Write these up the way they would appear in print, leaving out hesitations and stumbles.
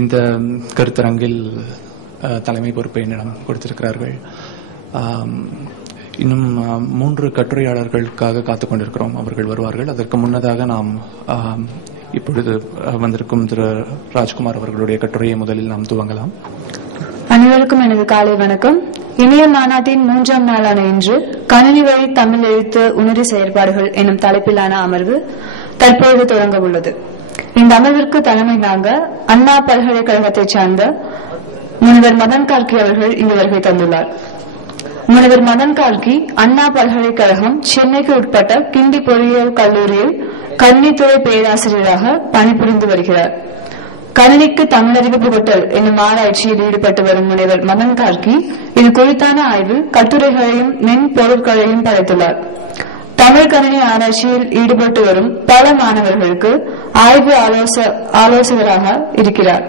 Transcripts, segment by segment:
இந்த கருத்தரங்கில் தலைமை பொறுப்பை என்னிடம் கொடுத்திருக்கிறார்கள். இன்னும் 3 கட்டுரையாளர்களுக்காக காத்துக் கொண்டிருக்கிறோம். அவர்கள் வருவார்கள். அதற்கு முன்னதாக நாம் இப்பொழுது வந்திருக்கும் திரு ராஜ்குமார் அவர்களுடைய கட்டுரையை முதலில் நாம் துவங்கலாம். அனைவருக்கும் எனது காலை வணக்கம். இணைய மாநாட்டின் 3ஆம் நாளான இன்று கணினி வழி தமிழ் எழுத்து உணரி செயற்பாடுகள் எனும் தலைப்பிலான அமர்வு தற்போது தொடங்க உள்ளது. இந்த அமர்விற்கு தலைமை தாங்க அண்ணா பல்கலைக்கழகத்தைச் சார்ந்த முனைவர் மதன் கார்கி அவர்கள் இங்கு வருகை தந்துள்ளார். முனைவர் மதன் கார்கி அண்ணா பல்கலைக்கழகம் சென்னைக்கு உட்பட்ட கிண்டி பொறியியல் கல்லூரியில் கணினித்துறை பேராசிரியராக பணிபுரிந்து வருகிறார். கணினிக்கு தமிழறிவு புகட்டல் என்னும் ஆராய்ச்சியில் ஈடுபட்டு வரும் முனைவர் மதன் கார்கி இது குறித்தான ஆய்வு கட்டுரைகளையும் மென்பொருட்களையும் படைத்துள்ளார். தமிழ் கணினி ஆராய்ச்சியில் ஈடுபட்டு வரும் பல மாணவர்களுக்கு ஆய்வு ஆலோசகராக இருக்கிறார்.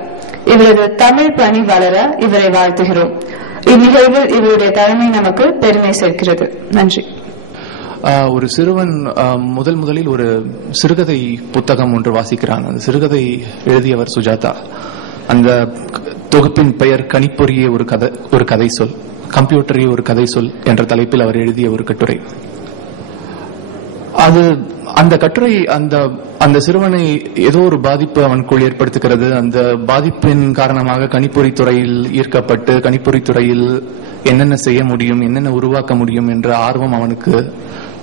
இவரது தமிழ் பணி வளர இவரை வாழ்த்துகிறோம். இந்நிகழ்வில் இவருடைய தலைமை நமக்கு பெருமை சேர்க்கிறது. நன்றி. ஒரு சிறுவன் முதலில் ஒரு சிறுகதை புத்தகம் ஒன்று வாசிக்கிறான். அந்த சிறுகதை எழுதியவர் சுஜாதா. அந்த தொகுப்பின் பெயர் கணிப்பொறியே ஒரு கதை சொல், கம்ப்யூட்டரே ஒரு கதை சொல் என்ற தலைப்பில் அவர் எழுதிய ஒரு கட்டுரை. அந்த கட்டுரை அந்த சிறுவனை ஏதோ ஒரு பாதிப்பு அவனுக்குள் ஏற்படுத்துகிறது. அந்த பாதிப்பின் காரணமாக கணிப்பொறி துறையில் ஈர்க்கப்பட்டு கணிப்பொறி துறையில் என்னென்ன செய்ய முடியும், என்னென்ன உருவாக்க முடியும் என்ற ஆர்வம் அவனுக்கு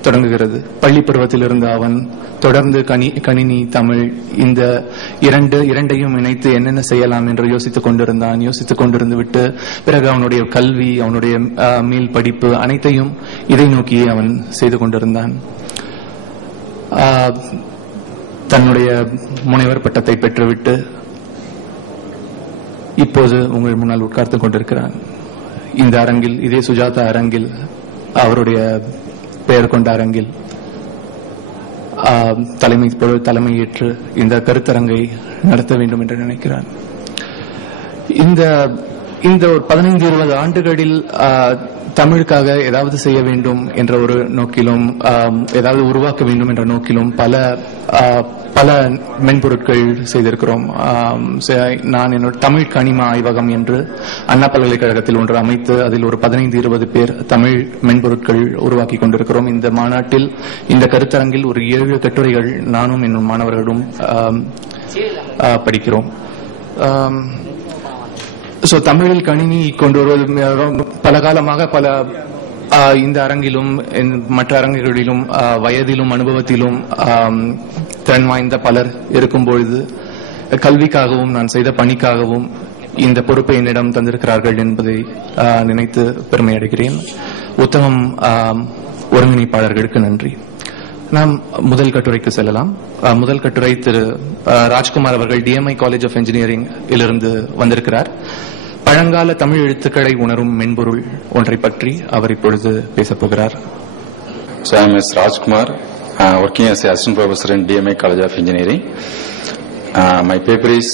தொடங்குகிறது. பள்ளி பருவத்திலிருந்து அவன் தொடர்ந்து கணினி தமிழ் இந்த இரண்டையும் இணைத்து என்னென்ன செய்யலாம் என்று யோசித்துக் கொண்டிருந்து விட்டு பிறகு அவனுடைய கல்வி, அவனுடைய மேல் படிப்பு அனைத்தையும் இதை நோக்கியே அவன் செய்து கொண்டிருந்தான். தன்னுடைய முனைவர் பட்டத்தை பெற்றுவிட்டு இப்போது உங்கள் முன்னால் உட்கார்ந்து கொண்டிருக்கிறான். இந்த அரங்கில், இதே சுஜாதா அரங்கில், அவருடைய பெயர் கொண்ட அரங்கில் தலைமையேற்று இந்த கருத்தரங்கை நடத்த வேண்டும் என்று நினைக்கிறான். இந்த ஒரு 15-20 ஆண்டுகளில் தமிழுக்காக ஏதாவது செய்ய வேண்டும் என்ற ஒரு நோக்கிலும், ஏதாவது உருவாக்க வேண்டும் என்ற நோக்கிலும் பல மென்பொருட்கள் செய்திருக்கிறோம். நான் என்னோட தமிழ் கணிம ஆய்வகம் என்று அண்ணா பல்கலைக்கழகத்தில் ஒன்று அமைத்து அதில் ஒரு 15-20 பேர் தமிழ் மென்பொருட்கள் உருவாக்கி கொண்டிருக்கிறோம். இந்த மாநாட்டில், இந்த கருத்தரங்கில் ஒரு 7 கட்டுரைகள் நானும் என்னும் மாணவர்களும் படிக்கிறோம். தமிழில் கணினி கொண்டு வருவது பல காலமாக இந்த அரங்கிலும் மற்ற அரங்குகளிலும் வயதிலும் அனுபவத்திலும் திறன் வாய்ந்த பலர் இருக்கும் பொழுது கல்விக்காகவும் நான் செய்த பணிக்காகவும் இந்த பொறுப்பை என்னிடம் தந்திருக்கிறார்கள் என்பதை நினைத்து பெருமை அடைகிறேன். உத்தமம் ஒருங்கிணைப்பாளர்களுக்கு நன்றி. நாம் முதல் கட்டுரைக்கு செல்லலாம். முதல் கட்டுரை திரு ராஜ்குமார் அவர்கள் DMI காலேஜ் ஆஃப் இன்ஜினியரிங் இலிருந்து வந்திருக்கிறார். பழங்கால தமிழ் எழுத்துக்களை உணரும் மென்பொருள் ஒன்றை பற்றி அவர் இப்பொழுது பேசப்போகிறார். So I am S. Rajkumar, working as an assistant professor in DMI College of Engineering. My paper is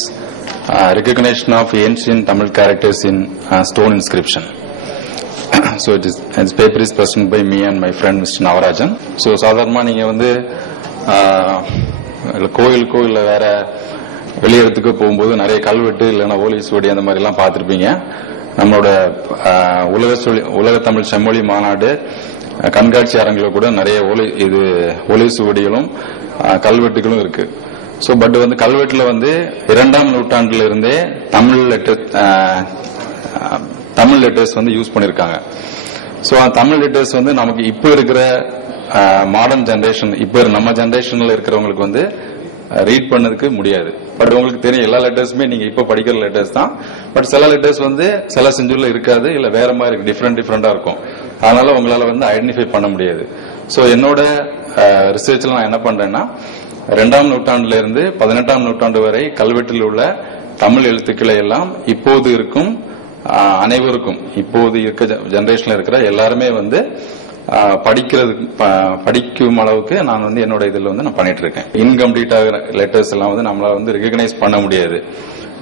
recognition of ancient Tamil characters in stone inscription. So this paper is presented by me and my friend Mr. Navarajan. So சாதாரணமா நீங்க வந்து கோயிலுக்கோ இல்ல வேற வெளியிடத்துக்கு போகும்போது நிறைய கல்வெட்டு இல்லைன்னா ஓலை சுவடி அந்த மாதிரி எல்லாம் பார்த்திருப்பீங்க. நம்மளோட உலக தமிழ் செம்மொழி மாநாடு கண்காட்சி அரங்கில கூட நிறைய ஒலை சுவடிகளும் கல்வெட்டுகளும் இருக்கு. சோ பட் வந்து கல்வெட்டுல வந்து 2ஆம் நூற்றாண்டுல இருந்தே தமிழ் லெட்டர்ஸ் வந்து யூஸ் பண்ணிருக்காங்க. சோ தமிழ் லெட்டர்ஸ் வந்து நமக்கு இப்ப இருக்கிற மாடர்ன் ஜெனரேஷன், இப்ப நம்ம ஜெனரேஷன்ல இருக்கிறவங்களுக்கு வந்து ரீட் பண்ணதுக்கு முடியாது. பட் உங்களுக்கு தெரியும் எல்லா லெட்டர்ஸுமே நீங்க இப்ப படிக்கிற லெட்டர்ஸ் தான். பட் சில லெட்டர்ஸ் வந்து சில செஞ்சுரில இருக்காது, இல்ல வேற மாதிரி டிஃபரெண்டா இருக்கும். அதனால உங்களால வந்து ஐடென்டிஃபை பண்ண முடியாது. சோ என்னோட ரிசர்ச்ல நான் என்ன பண்றேன்னா 2ஆம் நூற்றாண்டுல இருந்து 18ஆம் நூற்றாண்டு வரை கல்வெட்டில் உள்ள தமிழ் எழுத்துக்களை எல்லாம் இப்போது இருக்கும் அனைவருக்கும், இப்போது இருக்க ஜெனரேஷன்ல இருக்கிற எல்லாருமே வந்து படிக்கும் அளவுக்கு நான் வந்து என்னோட இதுல வந்து நான் பண்ணிட்டு இருக்கேன். இன்கம்ப்ளீட் ஆகிற லெட்டர்ஸ் எல்லாம் வந்து நம்மளால வந்து ரெகக்னைஸ் பண்ண முடியாது.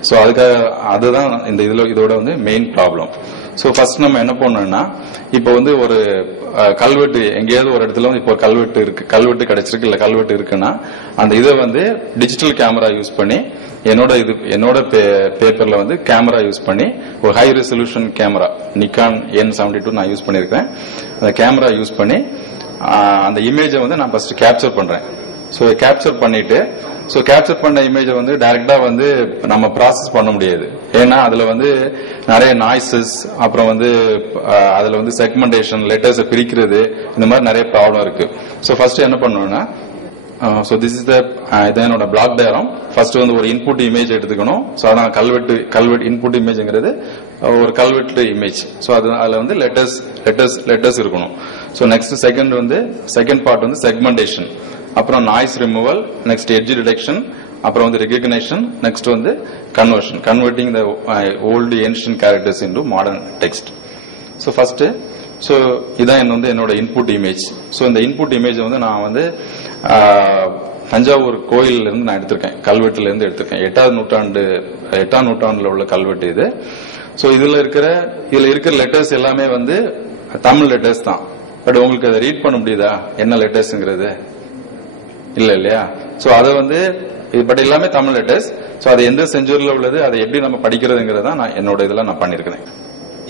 சோ அதுக்காக அதுதான் இந்த இதோட வந்து மெயின் ப்ராப்ளம். சோ ஃபர்ஸ்ட் நம்ம என்ன பண்ணோம்னா இப்போ வந்து ஒரு கல்வெட்டு எங்கேயாவது ஒரு இடத்துல வந்து இப்போ கல்வெட்டு கிடைச்சிருக்கு இல்ல கல்வெட்டு இருக்குன்னா அந்த இதை வந்து டிஜிட்டல் கேமரா யூஸ் பண்ணி என்னோட பேப்பர்ல வந்து கேமரா யூஸ் பண்ணி ஒரு high resolution camera Nikon N72 நான் யூஸ் பண்ணிருக்கேன். அந்த கேமரா யூஸ் பண்ணி அந்த இமேஜை வந்து நான் ஃபர்ஸ்ட் கேப்சர் பண்றேன். சோ கேப்சர் பண்ணிட்டு கேப்சர் பண்ண இமேஜை வந்து டைரக்டா வந்து நம்ம ப்ராசஸ் பண்ண முடியாது. ஏன்னா அதுல வந்து நிறைய நாய்ஸஸ், அப்புறம் வந்து அதுல வந்து செக்மெண்டேஷன், லெட்டர்ஸ் பிரிக்கிறது, இந்த மாதிரி நிறைய ப்ராப்ளம் இருக்கு. சோ ஃபர்ஸ்ட் என்ன பண்ணணும்னா திஸ் இஸ் இதான் என்னோட பிளாக் டயக்ராம். ஃபர்ஸ்ட் வந்து ஒரு இன்புட் இமேஜ் எடுத்துக்கணும். சோ அதான் கல்வெட்டு இன்புட் இமேஜ்ங்கிறது ஒரு கல்வெட்டு இமேஜ். சோ அதுல வந்து லெட்டர்ஸ் இருக்கணும். சோ நெக்ஸ்ட் செகண்ட் பார்ட் வந்து செக்மெண்டேஷன், அப்புறம் noise removal, next edge detection, அப்புறம் வந்து ரெகக்னிஷன், நெக்ஸ்ட் வந்து கன்வெர்ட்டிங் த old ancient characters into modern text. So first இதான் வந்து என்னோட இன்புட் இமேஜ். சோ இந்த இன்புட் இமேஜ் வந்து நான் வந்து தஞ்சாவூர் கோயில்ல இருந்து நான் எடுத்திருக்கேன், கல்வெட்டுல இருந்து எடுத்திருக்கேன். 8ஆம் நூற்றாண்டுல உள்ள கல்வெட்டு இது. சோ இதுல இருக்கிற லெட்டர்ஸ் எல்லாமே வந்து தமிழ் லெட்டர்ஸ் தான். பட் உங்களுக்கு அதை ரீட் பண்ண முடியுதா என்ன லெட்டர்ஸ்ங்கிறது? இல்லையா? சோ அதை வந்து பட் எல்லாமே தமிழ் லெட்டர்ஸ். சோ அது எந்த செஞ்சுரியில உள்ளது, அதை எப்படி நம்ம படிக்கிறதுங்கிறதா நான் என்னோட இதெல்லாம் நான் பண்ணிருக்கேன்.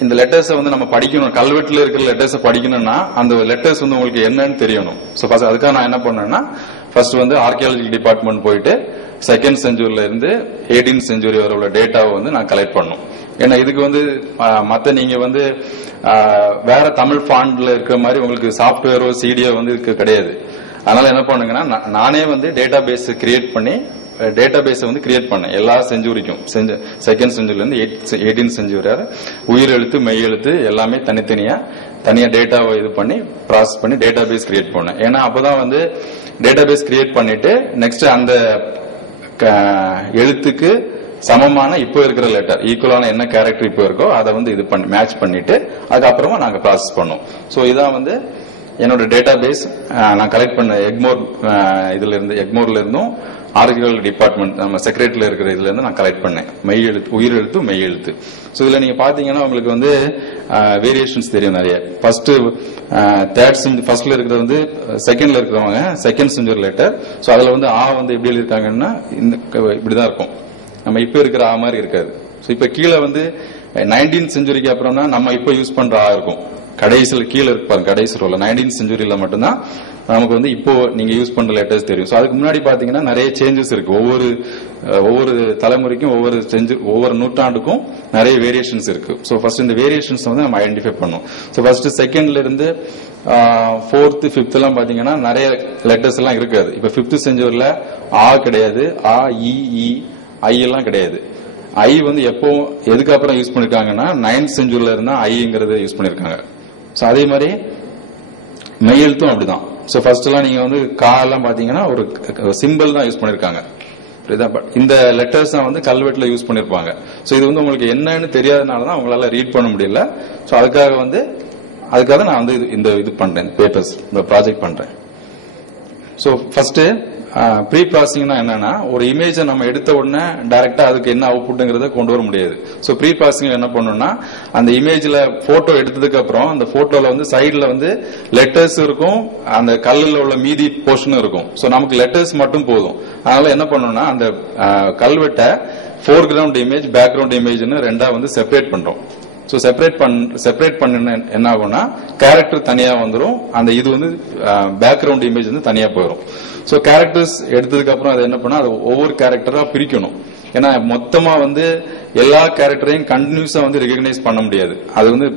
இந்த லெட்டர்ஸ் வந்து நம்ம படிக்கணும், கல்வெட்டுல இருக்கிற லெட்டர்ஸ் படிக்கணும்னா அந்த லெட்டர்ஸ் வந்து உங்களுக்கு என்னன்னு தெரியணும். சோ ஃபர்ஸ்ட் அதுக்காக நான் என்ன பண்ணேன்னா ஃபர்ஸ்ட் வந்து ஆர்கியாலஜி டிபார்ட்மெண்ட் போயிட்டு 2nd செஞ்சுரியில இருந்து 18th செஞ்சுரி வரை உள்ள டேட்டாவை வந்து நான் கலெக்ட் பண்ணும். ஏன்னா இதுக்கு வந்து மத்த நீங்க வந்து வேற தமிழ் ஃபாண்ட்ல இருக்கிற மாதிரி உங்களுக்கு சாப்ட்வேரோ சிடியோ வந்து கிடையாது. அதனால என்ன பண்ணுங்கன்னா நானே வந்து டேட்டா பேஸ் கிரியேட் பண்ணி வந்து கிரியேட் பண்ணேன் எல்லா செஞ்சுரிக்கும். 2nd செஞ்சுரில இருந்து 18th செஞ்சுரி வரை உயிர் எழுத்து மெய் எழுத்து எல்லாமே தனியா டேட்டாவை இது பண்ணி ப்ராசஸ் பண்ணி டேட்டா பேஸ் கிரியேட் பண்ணேன். ஏன்னா அப்பதான் வந்து டேட்டா பேஸ் கிரியேட் பண்ணிட்டு நெக்ஸ்ட் அந்த எழுத்துக்கு சமமான இப்போ இருக்கிற லெட்டர் ஈக்குவலான என்ன கேரக்டர் இப்போ இருக்கோ அதை வந்து இது பண்ணி மேட்ச் பண்ணிட்டு அதுக்கப்புறமா நாங்க ப்ராசஸ் பண்ணோம். சோ இதான் வந்து என்னோட டேட்டா பேஸ். நான் கலெக்ட் பண்ண எக்மோர்ல இருந்தும் ஆர்கியாலஜி டிபார்ட்மெண்ட் நம்ம செக்ரட்டரியில இருக்கிற இதுல இருந்து நான் கலெக்ட் பண்ணேன் உயிர் எழுத்து மெய் எழுத்து. சோ இதுல நீங்க பாத்தீங்கன்னா உங்களுக்கு வந்து வேரியேஷன்ஸ் தெரியும் நிறைய. ஃபர்ஸ்ட்ல இருக்கிறது வந்து செகண்ட்ல இருக்கிறவங்க 2nd செஞ்சுரி லெட்டர். சோ அதுல வந்து வந்து எப்படி எழுதிருக்காங்கன்னா இப்படிதான் இருக்கும், நம்ம இப்ப இருக்கிற மாதிரி இருக்காது. சோ இப்ப கீழே வந்து 19th செஞ்சுரிக்கு அப்புறம்னா நம்ம இப்ப யூஸ் பண்ற இருக்கும் கடைசியில் கீழே இருப்பாங்க. கடைசி ரோல 19th செஞ்சுரியில மட்டும்தான் நமக்கு வந்து இப்போ நீங்க யூஸ் பண்ற லெட்டர்ஸ் தெரியும். சோ அதுக்கு முன்னாடி பாத்தீங்கன்னா நிறைய சேஞ்சஸ் இருக்கு. ஒவ்வொரு தலைமுறைக்கும் ஒவ்வொரு நூற்றாண்டுக்கும் நிறைய வேரியேஷன்ஸ் இருக்கு. சோ ஃபர்ஸ்ட் இந்த வேரியேஷன்ஸ் வந்து நம்ம ஐடென்டிஃபை பண்ணோம். சோ ஃபர்ஸ்ட் 2ndல இருந்து 4th 5th எல்லாம் பாத்தீங்கன்னா நிறைய லெட்டர்ஸ் எல்லாம் இருக்காது. இப்ப 5th செஞ்சுரியில கிடையாது, ஐ எல்லாம் கிடையாது. ஐ வந்து எப்போ எதுக்கு அப்புறம் யூஸ் பண்ணிருக்காங்கன்னா 9th செஞ்சுரியில இருந்தா ஐங்கிறத யூஸ் பண்ணிருக்காங்க. சோ அதே மாதிரி மெய்யெழுத்தும் அப்படிதான். சோ ஃபர்ஸ்ட் எல்லாம் நீங்க வந்து எல்லாம் பாத்தீங்கன்னா ஒரு சிம்பிள் தான் யூஸ் பண்ணிருக்காங்க. இந்த லெட்டர்ஸ் தான் வந்து கல்வெட்டுல யூஸ் பண்ணிருப்பாங்க. சோ இது வந்து உங்களுக்கு என்னன்னு தெரியாதனாலதான் உங்களால ரீட் பண்ண முடியல. சோ அதுக்காக நான் வந்து இது பண்றேன், பேப்பர்ஸ் இந்த ப்ராஜெக்ட் பண்றேன். சோ ஃபர்ஸ்ட் ப்ரீ ப்ராசஸிங்னா என்னன்னா ஒரு இமேஜை நம்ம எடுத்த உடனே டைரக்டா அதுக்கு என்ன அவுட்புட்ங்கிறத கொண்டு வர முடியாது. சோ ப்ரீ ப்ராசஸிங் என்ன பண்ணணும்னா அந்த இமேஜ்ல போட்டோ எடுத்ததுக்கு அப்புறம் அந்த போட்டோல வந்து சைடுல வந்து லெட்டர்ஸ் இருக்கும், அந்த கல்லுல உள்ள மீதி போர்ஷனும் இருக்கும். சோ நமக்கு லெட்டர்ஸ் மட்டும் போதும். அதனால என்ன பண்ணணும்னா அந்த கல்வெட்டை ஃபோர்கிரவுண்ட் இமேஜ் பேக்ரவுண்ட் இமேஜ்னு ரெண்டா வந்து செப்பரேட் பண்றோம். சோ செப்பரேட் பண்ண என்ன ஆகும்னா கேரக்டர் தனியா வந்துடும், அந்த இது வந்து பேக்ரவுண்ட் இமேஜ் வந்து தனியா போயிடும். சோ கேரக்டர்ஸ் எடுத்ததுக்கு அப்புறம் அது என்ன பண்ணா அது ஒவ்வொரு கேரக்டரா பிரிக்கணும். ஏன்னா மொத்தமா வந்து எல்லா கேரக்டரையும் கண்டினியூஸா வந்து ரெகக்னைஸ் பண்ண முடியாது. அது வந்து